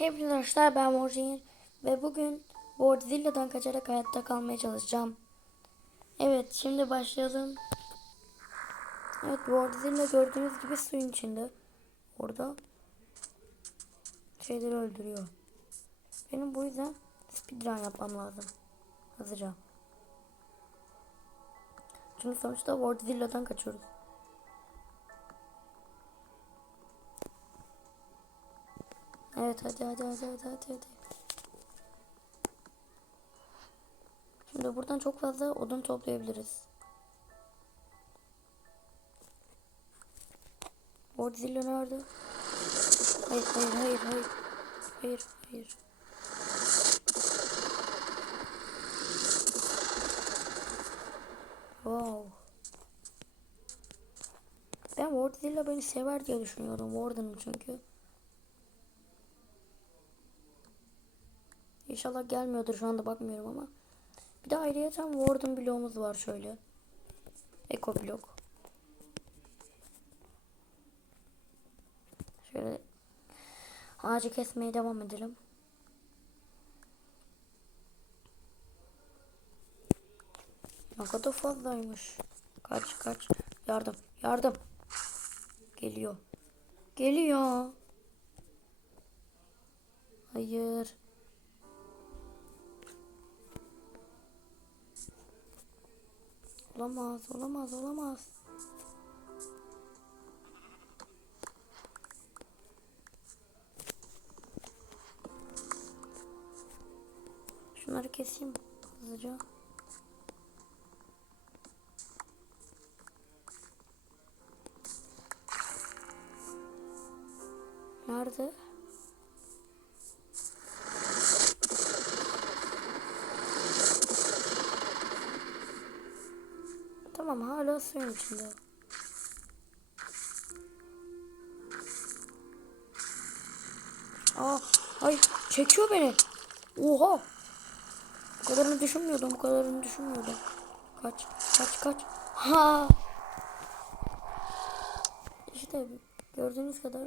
Hepinize arkadaşlar ben Morjin ve bugün Godzilla'dan kaçarak hayatta kalmaya çalışacağım. Evet şimdi başlayalım. Evet Godzilla gördüğünüz gibi suyun içinde. Orada şeyleri öldürüyor. Benim bu yüzden speedrun yapmam lazım. Hızlıca. Çünkü sonuçta Godzilla'dan kaçıyoruz. Evet hadi hadi hadi hadi hadi hadi. Şimdi buradan çok fazla odun toplayabiliriz. Godzilla nerede? Hayır hayır hayır hayır. Hayır hayır. Wow. Ben Godzilla beni sever diye düşünüyorum. Warden'ım çünkü. İnşallah gelmiyordur şu anda bakmıyorum ama. Bir de ayrıyeten Warden bloğumuz var şöyle. Eko blok. Şöyle ağacı kesmeye devam edelim. Ne kadar fazlaymış. Kaç kaç. Yardım yardım. Geliyor. Geliyor. Hayır. Olamaz, olamaz, olamaz. Şunları keseyim hızlıca. Nerede? Tamam hala suyun içinde. Aa, ay çekiyor beni. Oha. Bu kadarını düşünmüyordum. Bu kadarını düşünmüyordum. Kaç, kaç, kaç. Ha. İşte gördüğünüz kadar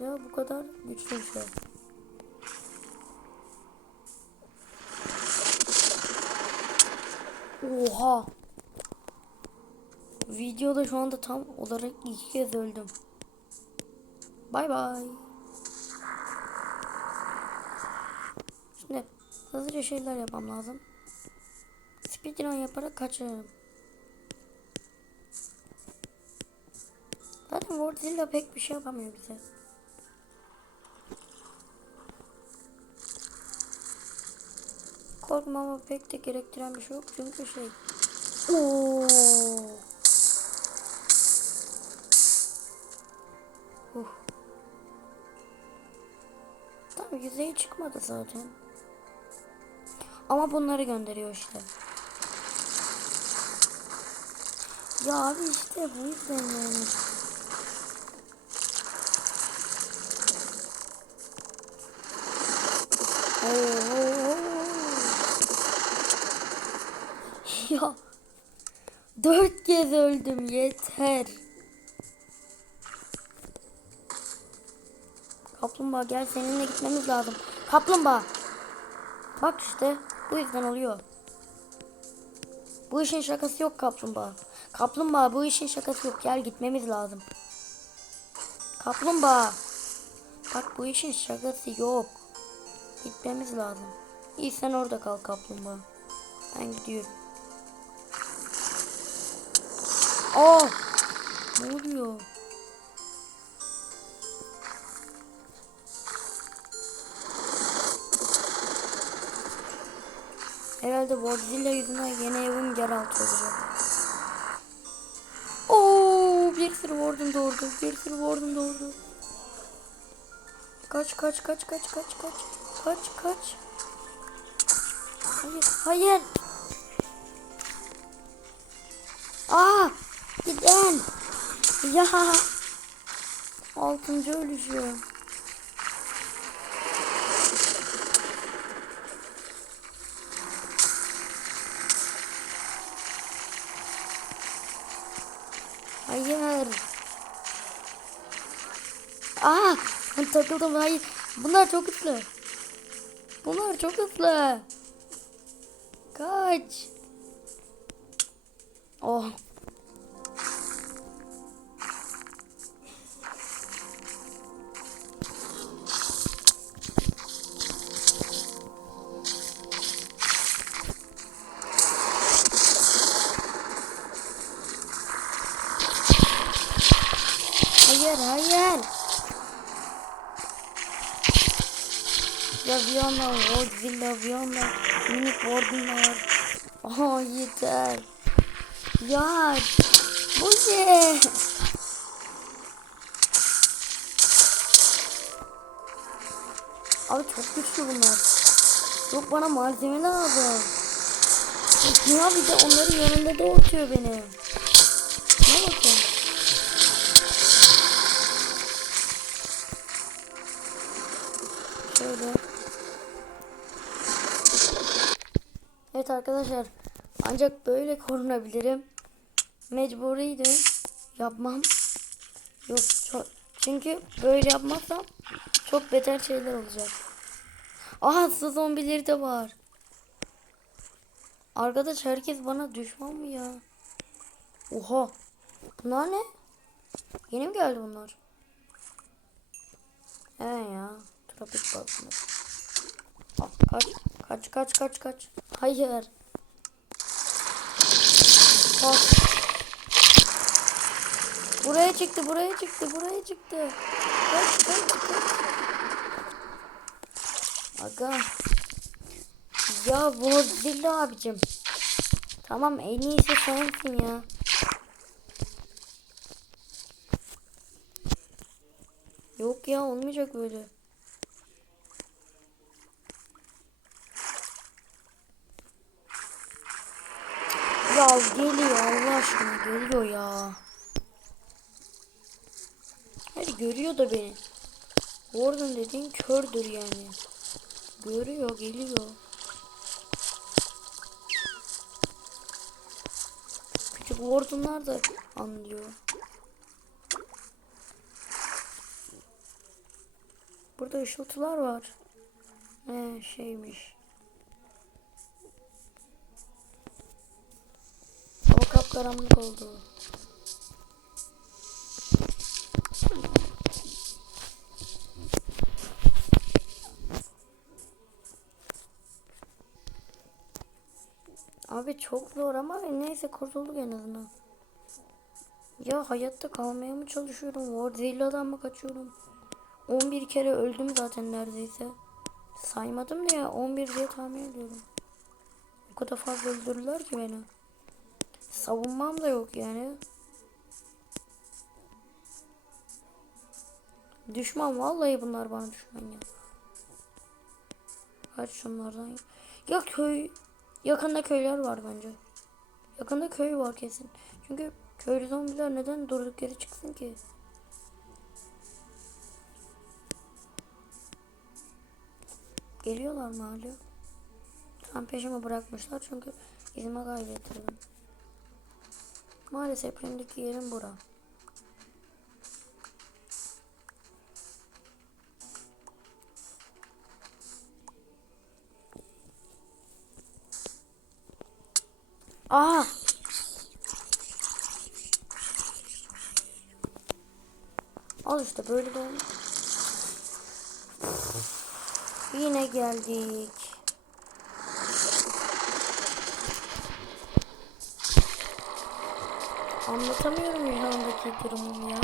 ya bu kadar güçlü bir şey. Oha. Videoda şu anda tam olarak iki kez öldüm. Bay bay. Şimdi hızlıca şeyler yapmam lazım. Speedrun yaparak kaçarım. Zaten Godzilla pek bir şey yapamıyor bize. Korkmama pek de gerektiren bir şey yok çünkü şey. Oo. Uh. Tabii yüzeye çıkmadı zaten. Ama bunları gönderiyor işte. Ya abi işte bu yüzden yani. Ya. Dört kez öldüm yeter. Kaplumbağa gel seninle gitmemiz lazım. Kaplumbağa. Bak işte bu yüzden oluyor. Bu işin şakası yok kaplumbağa. Kaplumbağa bu işin şakası yok. Gel gitmemiz lazım. Kaplumbağa. Bak bu işin şakası yok. Gitmemiz lazım. İyi sen orada kal kaplumbağa. Ben gidiyorum. Aa! Ne oluyor? Herhalde Godzilla yüzünden yeni evim yeraltı olacak. Oo, bir sürü warden doğurdu. Bir sürü warden doğurdu. Kaç kaç kaç kaç kaç kaç. Kaç kaç. Hayır hayır. Aa giden. Ya. Altıncı ölüşüyor. Hayır. Aa, ben takıldım. Hayır. Bunlar çok hızlı. Bunlar çok hızlı. Kaç. Oh. Hayır hayır. Ya Viyana, Godzilla, Viyana, minik Warden'lar. Aha yeter. Ya bu ne? Abi çok güçlü bunlar. Yok bana malzeme lazım. Ya bir de onların yanında doğurtuyor beni. Ne bakın. Şöyle. Evet arkadaşlar. Ancak böyle korunabilirim. Mecburiydi. Yapmam. Yok çok. Çünkü böyle yapmazsam çok beter şeyler olacak. Aha su zombileri de var. Arkadaş herkes bana düşman mı ya? Oha. Bunlar ne? Yeni mi geldi bunlar? He ya. Trafik. Ah, Kaç, kaç, kaç, kaç, kaç. Hayır. Bak. Buraya çıktı, buraya çıktı, buraya çıktı. Kaç, kaç, kaç. Aga. Ya Godzilla abicim. Tamam en iyisi sensin ya. Yok ya olmayacak böyle. Ya geliyor Allah aşkına geliyor ya. Hadi görüyor da beni. Warden dediğin kördür yani. Görüyor geliyor. Küçük Warden'lar da anlıyor. Burada ışıltılar var. Ne şeymiş. Hava kapkaranlık oldu. Abi çok zor ama neyse kurtulduk en azından. Ya hayatta kalmaya mı çalışıyorum? Godzilla'dan mı kaçıyorum? 11 kere öldüm zaten neredeyse. Saymadım da ya 11 diye tahmin ediyorum. O kadar fazla öldürdüler ki beni. Savunmam da yok yani. Düşman vallahi bunlar bana düşman ya. Kaç şunlardan. Ya köy yakında köyler var bence. Yakında köy var kesin. Çünkü köylü zombiler neden durduk yere çıksın ki? Geliyorlar mı hala? Tam peşime bırakmışlar çünkü izime kaydettirdim. Maalesef şimdiki yerim bura. Aa! Al işte böyle de. Yine geldik. Anlatamıyorum yanındaki durumumu ya.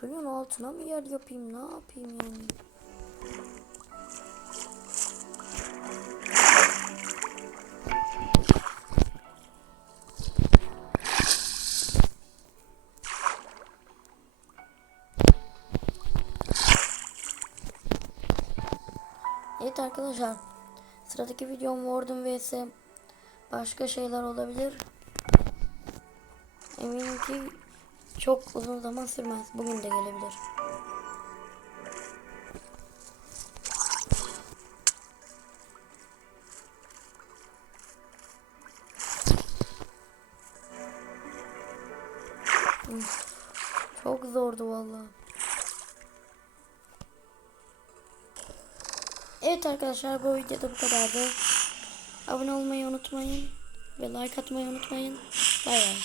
Suyun altına mı yer yapayım ne yapayım yani? Evet arkadaşlar. Sıradaki videom Warden vs başka şeyler olabilir. Eminim ki çok uzun zaman sürmez. Bugün de gelebilir. Çok zordu valla. Evet arkadaşlar bu videoda bu kadardı. Abone olmayı unutmayın ve like atmayı unutmayın. Bay bay.